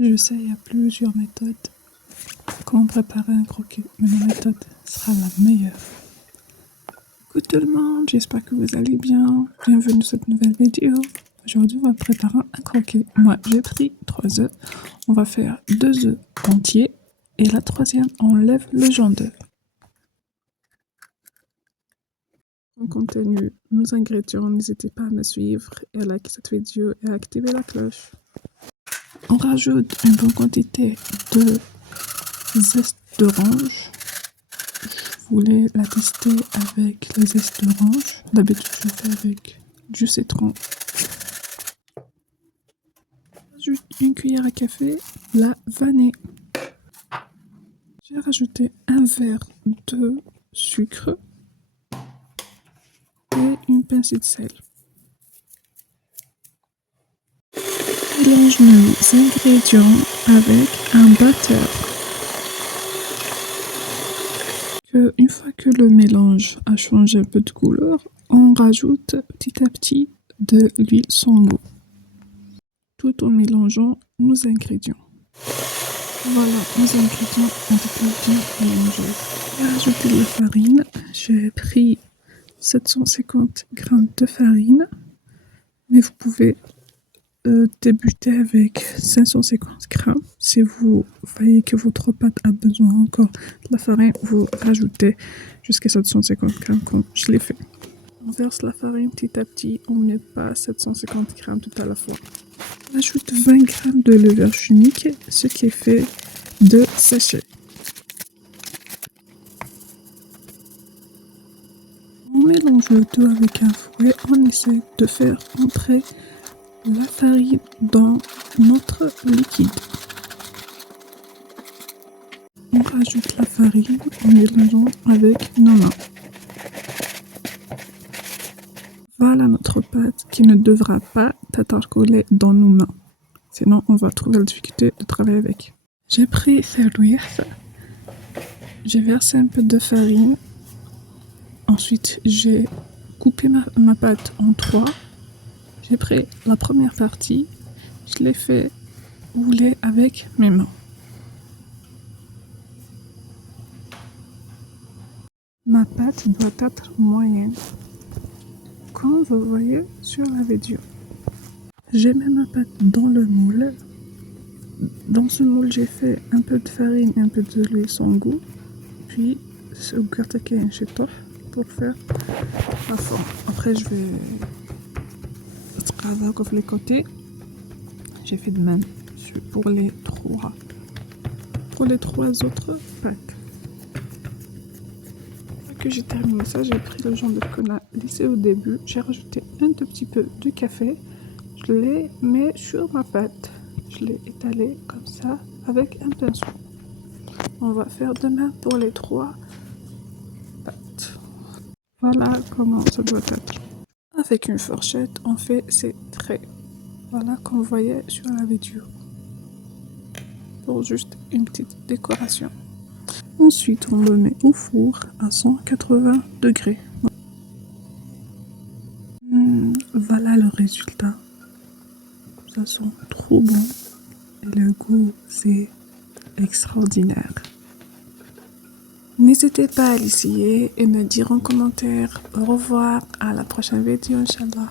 Je sais, il y a plusieurs méthodes comment préparer un croquis, mais ma méthode sera la meilleure. Coucou tout le monde, j'espère que vous allez bien. Bienvenue dans cette nouvelle vidéo. Aujourd'hui, on va préparer un croquis. Moi, j'ai pris 3 œufs. On va faire 2 œufs entiers et la troisième, on enlève le jaune d'œuf. En contenu, nos ingrédients, n'hésitez pas à me suivre et à liker cette vidéo et à activer la cloche. On rajoute une bonne quantité de zeste d'orange. Je voulais la tester avec le zeste d'orange. D'habitude, je fais avec du citron. Juste une cuillère à café, la vanille. J'ai rajouté un verre de sucre et une pincée de sel. Mélange nos ingrédients avec un batteur. Une fois que le mélange a changé un peu de couleur, on rajoute petit à petit de l'huile sans goût, tout en mélangeant nos ingrédients. Voilà, nos ingrédients ont été bien mélangés. J'ai rajouté de la farine. J'ai pris 750 g de farine, mais vous pouvez débuter avec 550 g. Si vous voyez que votre pâte a besoin encore de la farine, vous rajoutez jusqu'à 750 g comme je l'ai fait. On verse la farine petit à petit, on ne met pas 750 g tout à la fois. On ajoute 20 g de levure chimique, ce qui est fait de sachets. On mélange le tout avec un fouet, on essaie de faire entrer la farine dans notre liquide. On rajoute la farine en mélangeant avec nos mains. Voilà notre pâte qui ne devra pas être collée dans nos mains. Sinon, on va trouver la difficulté de travailler avec. J'ai pris Ferlouir. J'ai versé un peu de farine. Ensuite, j'ai coupé ma pâte en 3. J'ai pris la première partie. Je l'ai fait rouler avec mes mains. Ma pâte doit être moyenne, comme vous voyez sur la vidéo. J'ai mis ma pâte dans le moule. Dans ce moule, j'ai fait un peu de farine et un peu de l'huile sans goût. Puis, pour faire la forme. Après, je vais travailler les côtés. J'ai fait de même pour les 3. Pour les 3 autres pâtes. Que j'ai terminé ça, j'ai pris le jaune d'œuf qu'on a laissé au début, j'ai rajouté un tout petit peu de café, je l'ai mis sur ma pâte, je l'ai étalé comme ça avec un pinceau. On va faire de même pour les 3 pâtes. Voilà comment ça doit être. Avec une fourchette, on fait ces traits. Voilà comme vous voyez sur la vidéo. Pour juste une petite décoration. Ensuite, on le met au four à 180 degrés. Voilà le résultat. Ça sent trop bon. Et le goût, c'est extraordinaire. N'hésitez pas à l'essayer et me dire en commentaire. Au revoir, à la prochaine vidéo, Inch'Allah.